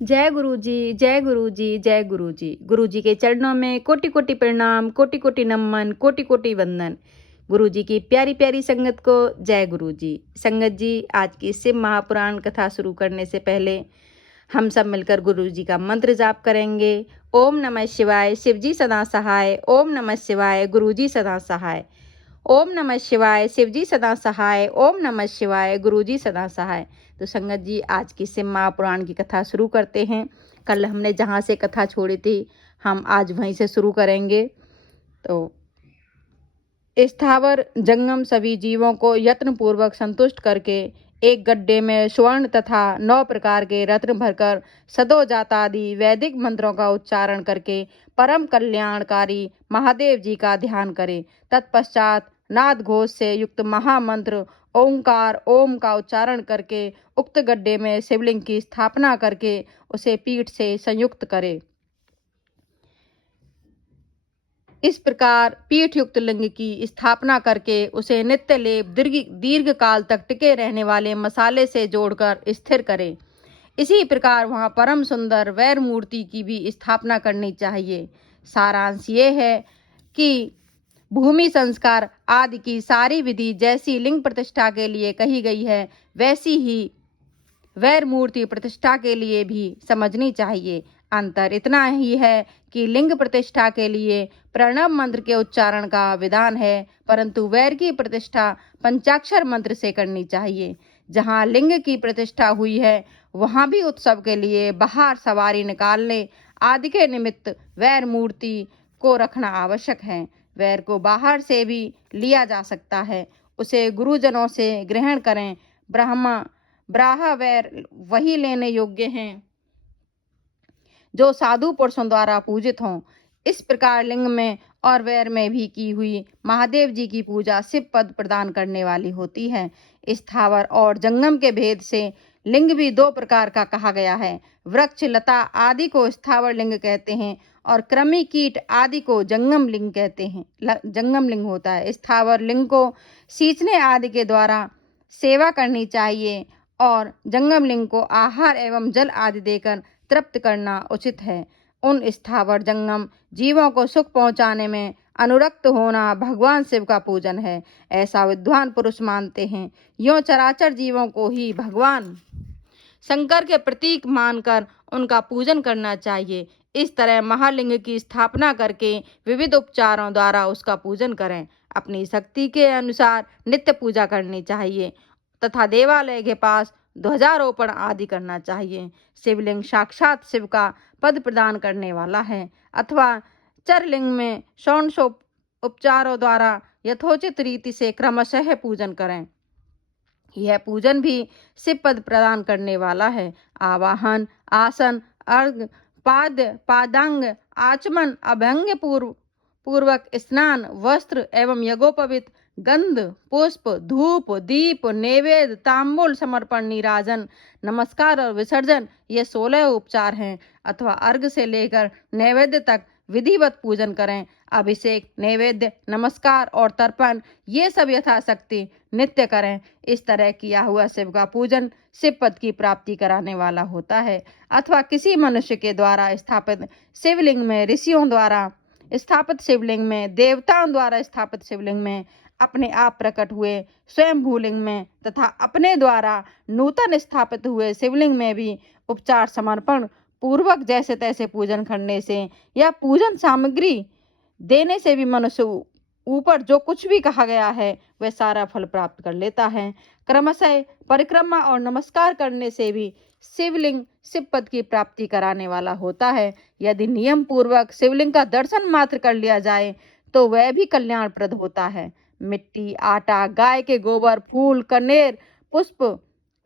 जय गुरु जी, जय गुरु जी, जय गुरु जी। गुरु जी के चरणों में कोटि कोटि प्रणाम, कोटि कोटि नमन, कोटि कोटि वंदन। गुरु जी की प्यारी प्यारी संगत को जय गुरु जी। संगत जी, आज की शिव महापुराण कथा शुरू करने से पहले हम सब मिलकर गुरु जी का मंत्र जाप करेंगे। ओम नमः शिवाय, शिव जी सदा सहाय। ओम नमः शिवाय, गुरु जी सदा सहाय। ओम नमः शिवाय, शिव जी सदा सहाय। ओम नमः शिवाय, गुरु जी सदा सहाय। तो संगत जी, आज की शिव महापुराण की कथा शुरू करते हैं। कल हमने जहाँ से कथा छोड़ी थी, हम आज वहीं से शुरू करेंगे। तो स्थावर जंगम सभी जीवों को यत्न पूर्वक संतुष्ट करके एक गड्ढे में स्वर्ण तथा 9 प्रकार के रत्न भरकर सदो जातादि वैदिक मंत्रों का उच्चारण करके परम कल्याणकारी महादेव जी का ध्यान करें। तत्पश्चात नाद घोष से युक्त महामंत्र ओंकार ओम का उच्चारण करके उक्त गड्ढे में शिवलिंग की स्थापना करके उसे पीठ से संयुक्त करें। इस प्रकार पीठ युक्त लिंग की स्थापना करके उसे नित्य लेप दीर्घ काल तक टिके रहने वाले मसाले से जोड़कर स्थिर करें। इसी प्रकार वहां परम सुंदर वैर मूर्ति की भी स्थापना करनी चाहिए। सारांश ये है कि भूमि संस्कार आदि की सारी विधि जैसी लिंग प्रतिष्ठा के लिए कही गई है, वैसी ही वैर मूर्ति प्रतिष्ठा के लिए भी समझनी चाहिए। अंतर इतना ही है कि लिंग प्रतिष्ठा के लिए प्रणव मंत्र के उच्चारण का विधान है, परंतु वैर की प्रतिष्ठा पंचाक्षर मंत्र से करनी चाहिए। जहाँ लिंग की प्रतिष्ठा हुई है, वहाँ भी उत्सव के लिए बाहर सवारी निकालने आदि के निमित्त वैर मूर्ति को रखना आवश्यक है। वैर को बाहर से भी लिया जा सकता है, उसे गुरुजनों से ग्रहण करें। ब्राह्म वैर वही लेने योग्य हैं जो साधु पुरुषों द्वारा पूजित हों। इस प्रकार लिंग में और वैर में भी की हुई महादेव जी की पूजा शिव पद प्रदान करने वाली होती है। स्थावर और जंगम के भेद से लिंग भी 2 प्रकार का कहा गया है। वृक्ष लता आदि को स्थावर लिंग कहते हैं और कृमि कीट आदि को जंगम लिंग कहते हैं। जंगम लिंग होता है। स्थावर लिंग को सींचने आदि के द्वारा सेवा करनी चाहिए और जंगम लिंग को आहार एवं जल आदि देकर तृप्त करना उचित है। उन स्थावर जंगम जीवों को सुख पहुंचाने में अनुरक्त होना भगवान शिव का पूजन है, ऐसा विद्वान पुरुष मानते हैं। यों चराचर जीवों को ही भगवान शंकर के प्रतीक मानकर उनका पूजन करना चाहिए। इस तरह महालिंग की स्थापना करके विविध उपचारों द्वारा उसका पूजन करें। अपनी शक्ति के अनुसार नित्य पूजा करनी चाहिए तथा देवालय के पास ध्वजारोपण आदि करना चाहिए। शिवलिंग साक्षात शिव का पद प्रदान करने वाला है अथवा चरलिंग में षोडशोप उपचारों द्वारा यथोचित रीति से क्रमशः पूजन करें। यह पूजन भी शिव पद प्रदान करने वाला है। आवाहन, आसन, अर्घ, पादांग, आचमन, अभंग पूर्वक स्नान, वस्त्र एवं यज्ञोपवीत, गंध, पुष्प, धूप, दीप, नैवेद्य, तांबूल समर्पण, नीराजन, नमस्कार और विसर्जन, ये 16 उपचार हैं। अथवा अर्घ से लेकर नैवेद्य तक विधिवत पूजन करें। अभिषेक, नैवेद्य, नमस्कार और तर्पण, ये सब यथाशक्ति नित्य करें। इस तरह किया हुआ शिव का पूजन शिव पद की प्राप्ति कराने वाला होता है। अथवा किसी मनुष्य के द्वारा स्थापित शिवलिंग में, ऋषियों द्वारा स्थापित शिवलिंग में, देवताओं द्वारा स्थापित शिवलिंग में, अपने आप प्रकट हुए स्वयं भूलिंग में तथा अपने द्वारा नूतन स्थापित हुए शिवलिंग में भी उपचार समर्पण पूर्वक जैसे तैसे पूजन करने से या पूजन सामग्री देने से भी मनुष्य ऊपर जो कुछ भी कहा गया है वह सारा फल प्राप्त कर लेता है। क्रमशः परिक्रमा और नमस्कार करने से भी शिवलिंग शिव पद की प्राप्ति कराने वाला होता है। यदि नियम पूर्वक शिवलिंग का दर्शन मात्र कर लिया जाए तो वह भी कल्याणप्रद होता है। मिट्टी, आटा, गाय के गोबर, फूल, कनेर, पुष्प,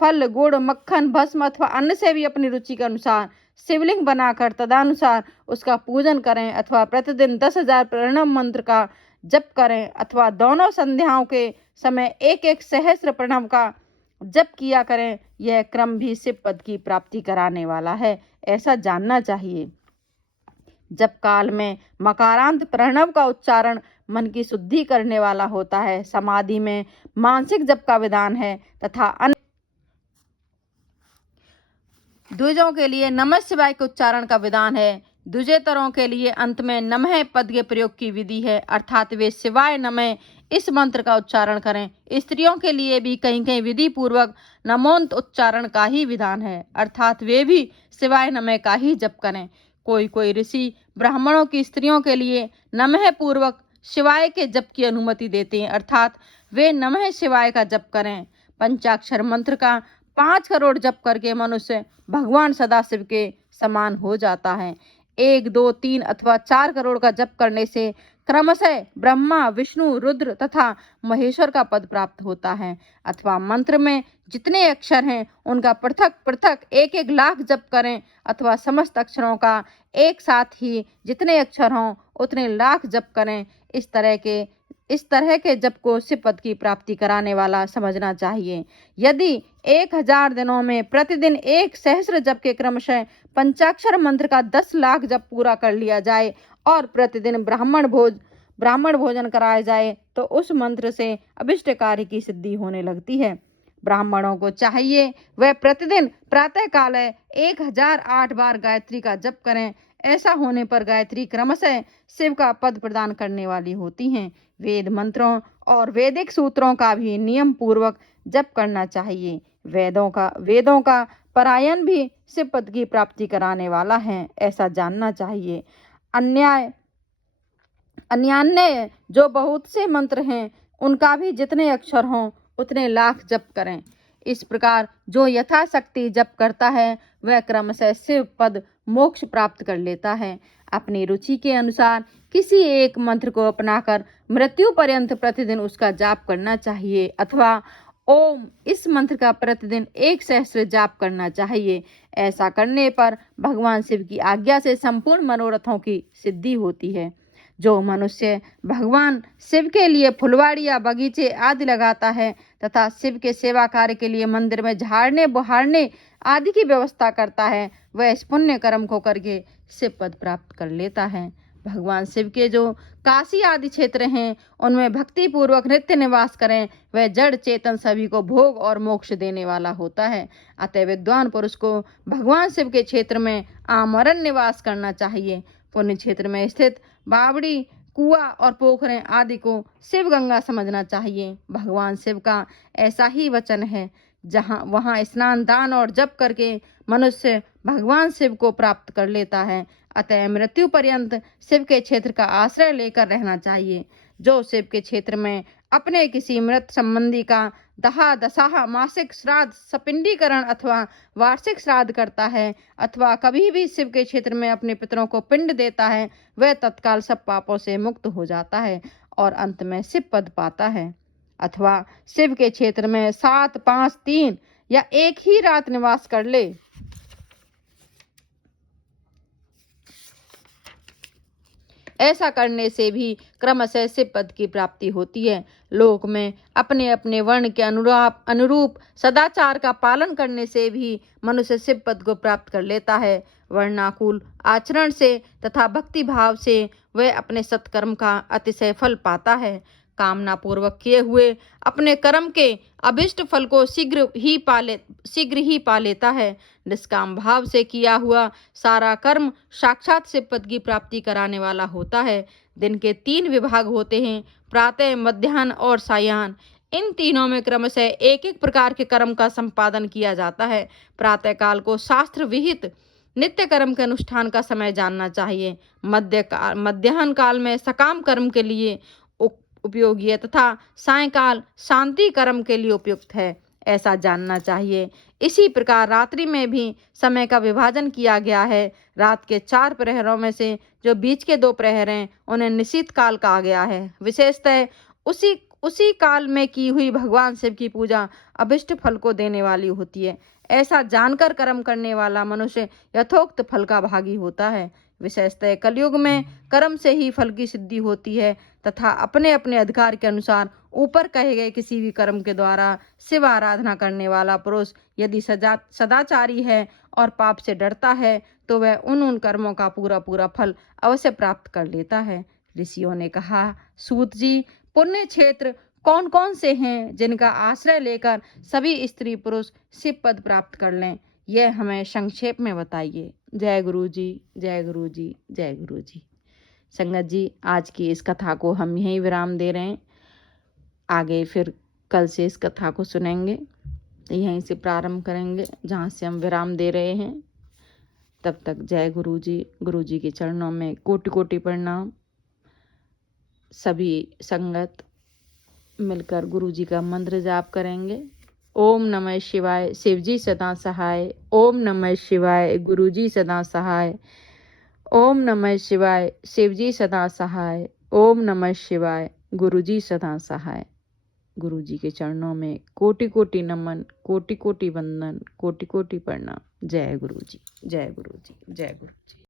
फल, गुड़, मक्खन, भस्म अथवा अन्न से भी अपनी रुचि के अनुसार शिवलिंग बनाकर तदनुसार उसका पूजन करें। अथवा प्रतिदिन 10,000 प्रणव मंत्र का जप करें अथवा दोनों संध्याओं के समय 1-1 सहस्त्र प्रणव का जप किया करें। यह क्रम भी शिव पद की प्राप्ति कराने वाला है, ऐसा जानना चाहिए। जप काल में मकारांत प्रणव का उच्चारण मन की शुद्धि करने वाला होता है। समाधि में मानसिक जप का विधान है तथा द्विजों के लिए नमः शिवाय के उच्चारण का विधान है। द्विजेतरों के लिए अंत में नमः पद के प्रयोग की विधि है, अर्थात वे शिवाय नमः इस मंत्र का उच्चारण करें। स्त्रियों के लिए भी कहीं कहीं विधि पूर्वक नमोन्त उच्चारण का ही विधान है, अर्थात वे भी शिवाय नमः का ही जप करें। कोई कोई ऋषि ब्राह्मणों की स्त्रियों के लिए नमः पूर्वक शिवाय के जप की अनुमति देते हैं, अर्थात वे नमः शिवाय का जप करें। पंचाक्षर मंत्र का 5 करोड़ जप करके मनुष्य भगवान सदाशिव के समान हो जाता है। 1, 2, 3 अथवा 4 करोड़ का जप करने से क्रमशः ब्रह्मा, विष्णु, रुद्र तथा महेश्वर का पद प्राप्त होता है। अथवा मंत्र में जितने अक्षर हैं उनका पृथक पृथक 1-1 लाख जप करें, अथवा समस्त अक्षरों का एक साथ ही जितने अक्षर हों उतने लाख जप करें। इस तरह के जप को शिव पद की प्राप्ति कराने वाला समझना चाहिए। यदि 1000 दिनों में प्रतिदिन 1 सहस्र जप के क्रमशः पंचाक्षर मंत्र का 10 लाख जप पूरा कर लिया जाए और प्रतिदिन ब्राह्मण भोजन कराया जाए तो उस मंत्र से अभिष्ट कार्य की सिद्धि होने लगती है। ब्राह्मणों को चाहिए वह प्रतिदिन प्रातः काल 1008 बार गायत्री का जप करें। ऐसा होने पर गायत्री क्रमशः शिव का पद प्रदान करने वाली होती हैं। वेद मंत्रों और वैदिक सूत्रों का भी नियम पूर्वक जप करना चाहिए। वेदों का पारायण भी शिव पद की प्राप्ति कराने वाला है, ऐसा जानना चाहिए। अन्यान्य जो बहुत से मंत्र हैं उनका भी जितने अक्षर हों उतने लाख जप करें। इस प्रकार जो यथाशक्ति जप करता है वह क्रमशः शिव पद मोक्ष प्राप्त कर लेता है। अपनी रुचि के अनुसार किसी एक मंत्र को अपनाकर मृत्यु पर्यंत प्रतिदिन उसका जाप करना चाहिए, अथवा ओम इस मंत्र का प्रतिदिन 1 सहस्र जाप करना चाहिए। ऐसा करने पर भगवान शिव की आज्ञा से संपूर्ण मनोरथों की सिद्धि होती है। जो मनुष्य भगवान शिव के लिए फुलवाड़ी या बगीचे आदि लगाता है तथा शिव के सेवा कार्य के लिए मंदिर में झाड़ने बुहारने आदि की व्यवस्था करता है, वह इस पुण्य कर्म को करके शिव पद प्राप्त कर लेता है। भगवान शिव के जो काशी आदि क्षेत्र हैं उनमें भक्ति पूर्वक नित्य निवास करें, वह जड़ चेतन सभी को भोग और मोक्ष देने वाला होता है। अतः विद्वान पुरुष को भगवान शिव के क्षेत्र में आमरण निवास करना चाहिए। पुण्य क्षेत्र में स्थित बावड़ी, कुआं और पोखरें आदि को शिव गंगा समझना चाहिए। भगवान शिव का ऐसा ही वचन है, वहां स्नान, दान और जप करके मनुष्य भगवान शिव को प्राप्त कर लेता है। अतः मृत्यु पर्यंत शिव के क्षेत्र का आश्रय लेकर रहना चाहिए। जो शिव के क्षेत्र में अपने किसी मृत संबंधी का दहा, दशाह, मासिक श्राद्ध, सपिंडीकरण अथवा वार्षिक श्राद्ध करता है, अथवा कभी भी शिव के क्षेत्र में अपने पितरों को पिंड देता है, वह तत्काल सब पापों से मुक्त हो जाता है और अंत में शिव पद पाता है। अथवा शिव के क्षेत्र में 7, 5, 3 या एक ही रात निवास कर ले। ऐसा करने से भी क्रमशः शिव पद की प्राप्ति होती है। लोक में अपने अपने वर्ण के अनुरूप सदाचार का पालन करने से भी मनुष्य शिव पद को प्राप्त कर लेता है। वर्णाकुल आचरण से तथा भक्ति भाव से वह अपने सत्कर्म का अतिशय फल पाता है। कामना पूर्वक किए हुए अपने कर्म के अभिष्ट फल को शीघ्र ही पा लेता है। निष्काम भाव से किया हुआ सारा कर्म साक्षात शिव पद की प्राप्ति कराने वाला होता है। दिन के 3 विभाग होते हैं, प्रातः, मध्याह्न और सायाह्न। इन तीनों में क्रमशः एक एक प्रकार के कर्म का संपादन किया जाता है। प्रातः काल को शास्त्र विहित नित्य कर्म के अनुष्ठान का समय जानना चाहिए। मध्याह्न काल में सकाम कर्म के लिए उपयोगी है तथा सायंकाल शांति कर्म के लिए उपयुक्त है, ऐसा जानना चाहिए। इसी प्रकार रात्रि में भी समय का विभाजन किया गया है। रात के 4 प्रहरों में से जो बीच के 2 प्रहर हैं उन्हें निशीथ काल कहा गया है। विशेषतः उसी काल में की हुई भगवान शिव की पूजा अभिष्ट फल को देने वाली होती है। ऐसा जानकर कर्म करने वाला मनुष्य यथोक्त फल का भागी होता है। विशेषतः कलयुग में कर्म से ही फल की सिद्धि होती है तथा अपने अपने अधिकार के अनुसार ऊपर कहे गए किसी भी कर्म के द्वारा शिव आराधना करने वाला पुरुष यदि सदाचारी है और पाप से डरता है तो वह उन कर्मों का पूरा फल अवश्य प्राप्त कर लेता है। ऋषियों ने कहा, सूत जी, पुण्य क्षेत्र कौन कौन से हैं जिनका आश्रय लेकर सभी स्त्री पुरुष शिव पद प्राप्त कर लें? यह हमें संक्षेप में बताइए। जय गुरु जी, जय गुरु जी, जय गुरु जी। संगत जी, आज की इस कथा को हम यहीं विराम दे रहे हैं। आगे फिर कल से इस कथा को सुनेंगे, यहीं से प्रारंभ करेंगे जहाँ से हम विराम दे रहे हैं। तब तक जय गुरु जी के चरणों में कोटि कोटि प्रणाम। सभी संगत मिलकर गुरु जी का मंत्र जाप करेंगे। ओम नमः शिवाय, शिवजी सदा सहाय। ओम नमः शिवाय, गुरु जी सदा सहाय। ओम नमः शिवाय, शिवजी सदा सहाय। ओम नमः शिवाय, गुरु जी सदा सहाय। गुरु जी के चरणों में कोटि कोटि नमन, कोटि कोटि वंदन, कोटि कोटि प्रणाम। जय गुरु जी, जय गुरु जी, जय गुरु जी।